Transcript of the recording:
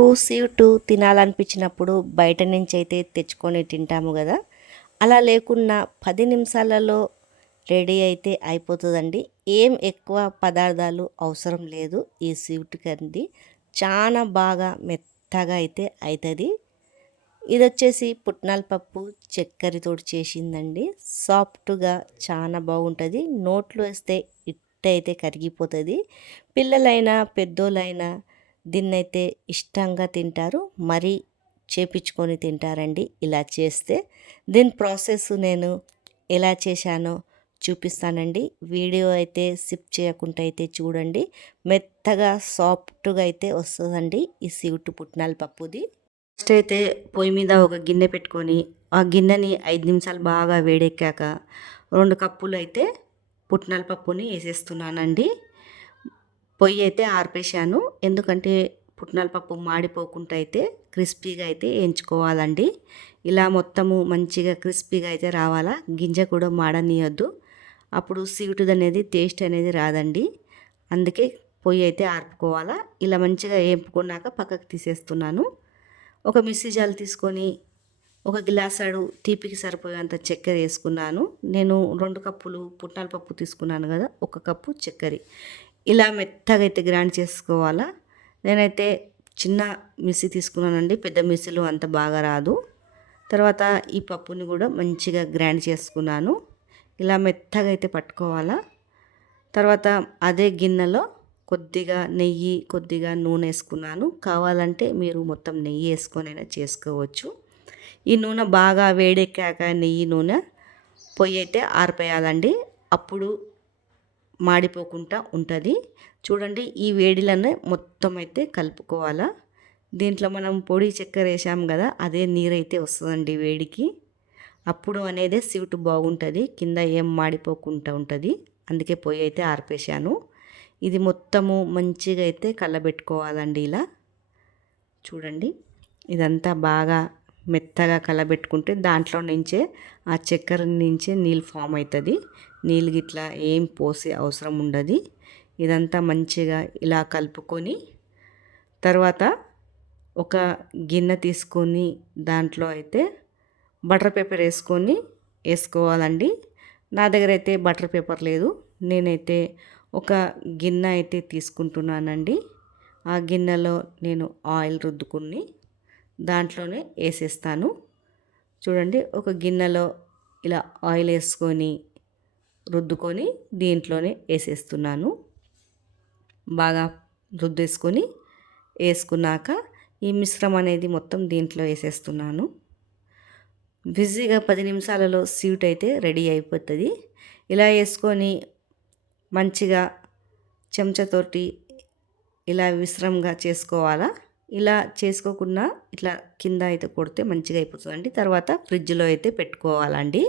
మనకు స్వీటు తినాలనిపించినప్పుడు బయట నుంచి అయితే తెచ్చుకొని తింటాము కదా. అలా లేకున్నా 10 నిమిషాలలో రెడీ అయితే అయిపోతుందండి. ఏం ఎక్కువ పదార్థాలు అవసరం లేదు ఈ స్వీట్‌కండి. చాలా బాగా మెత్తగా అయితే అవుతుంది. ఇదొచ్చేసి పుట్నాల పప్పు చక్కెరతోటి చేసిందండి. సాఫ్ట్‌గా చాలా బాగుంటది. నోట్లో వేస్తే ఇట్టయితే కరిగిపోతది. పిల్లలైనా, పెద్దోళ్ళైనా దీన్నైతే ఇష్టంగా తింటారు. మరీ చేపిచ్చుకొని తింటారండి ఇలా చేస్తే. దీని ప్రాసెస్ నేను ఎలా చేశానో చూపిస్తానండి. వీడియో అయితే స్కిప్ చేయకుండా అయితే చూడండి. మెత్తగా సాఫ్ట్‌గా అయితే వస్తదండి ఈ స్వీట్ పుట్నాల పప్పుది. ఫస్ట్ అయితే పొయ్యి మీద ఒక గిన్నె పెట్టుకొని ఆ గిన్నెని 5 నిమిషాలు బాగా వేడెక్కాక 2 కప్పులు అయితే పుట్నాల పప్పుని వేసేస్తున్నానండి. పొయ్యి అయితే ఆర్పేశాను. ఎందుకంటే పుట్నాల పప్పు మాడిపోకుండా అయితే క్రిస్పీగా అయితే వేయించుకోవాలండి. ఇలా మొత్తము మంచిగా క్రిస్పీగా అయితే రావాలా. గింజ కూడా మాడనీయొద్దు. అప్పుడు స్వీటుది అనేది టేస్ట్ అనేది రాదండి. అందుకే పొయ్యి అయితే ఆర్పుకోవాలా. ఇలా మంచిగా వేపుకున్నాక పక్కకు తీసేస్తున్నాను. ఒక మిక్సీ జార్ తీసుకొని ఒక గ్లాసాడు తీపికి సరిపోయేంత చక్కెర వేసుకున్నాను. నేను 2 కప్పులు పుట్నాల పప్పు తీసుకున్నాను కదా, 1 కప్పు చక్కెర. ఇలా మెత్తగా అయితే గ్రైండ్ చేసుకోవాలా. నేనైతే చిన్న మిక్సీ తీసుకున్నానండి, పెద్ద మిక్సీలో అంత బాగా రాదు. తర్వాత ఈ పప్పుని కూడా మంచిగా గ్రైండ్ చేసుకున్నాను. ఇలా మెత్తగా అయితే పట్టుకోవాలా. తర్వాత అదే గిన్నెలో కొద్దిగా నెయ్యి, కొద్దిగా నూనె వేసుకున్నాను. కావాలంటే మీరు మొత్తం నెయ్యి వేసుకొనైనా చేసుకోవచ్చు. ఈ నూనె బాగా వేడెక్కాక నెయ్యి నూనె పొయ్యి అయితే ఆరిపోయాలండి. అప్పుడు మాడిపోకుండా ఉంటుంది. చూడండి ఈ వేడిలోనే మొత్తం అయితే కలుపుకోవాలా. దీంట్లో మనం పొడి చక్కెర వేసాం కదా, అదే నీరైతే వస్తుందండి వేడికి. అప్పుడు అనేది స్వీట్ బాగుంటుంది, కింద ఏం మాడిపోకుండా ఉంటుంది. అందుకే పొయ్యి అయితే ఆర్పేశాను. ఇది మొత్తము మంచిగా అయితే కలబెట్టుకోవాలండి. ఇలా చూడండి ఇదంతా బాగా మెత్తగా కలబెట్టుకుంటే దాంట్లో నుంచే ఆ చక్కెర నుంచే నీళ్ళు ఫామ్ అవుతుంది. నీళ్ళు గిట్లా ఏం పోసే అవసరం ఉండదు. ఇదంతా మంచిగా ఇలా కలుపుకొని తర్వాత ఒక గిన్నె తీసుకొని దాంట్లో అయితే బటర్ పేపర్ వేసుకోవాలండి. నా దగ్గర అయితే బటర్ పేపర్ లేదు. నేనైతే ఒక గిన్నె అయితే తీసుకుంటున్నానండి. ఆ గిన్నెలో నేను ఆయిల్ రుద్దుకుని దాంట్లోనే వేసేస్తాను. చూడండి ఒక గిన్నెలో ఇలా ఆయిల్ వేసుకొని రుద్దుకొని దీంట్లోనే వేసేస్తున్నాను. బాగా రుద్దేసుకొని వేసుకున్నాక ఈ మిశ్రమం అనేది మొత్తం దీంట్లో వేసేస్తున్నాను. బిజీగా 10 నిమిషాలలో స్వీట్ అయితే రెడీ అయిపోతుంది. ఇలా వేసుకొని మంచిగా చెంచాతోటి ఇలా మిశ్రమంగా చేసుకోవాలా. ఇలా చేసుకోకుండా ఇట్లా కింద అయితే కొడితే మంచిగా అయిపోతుందండి. తర్వాత ఫ్రిడ్జ్లో అయితే పెట్టుకోవాలండి.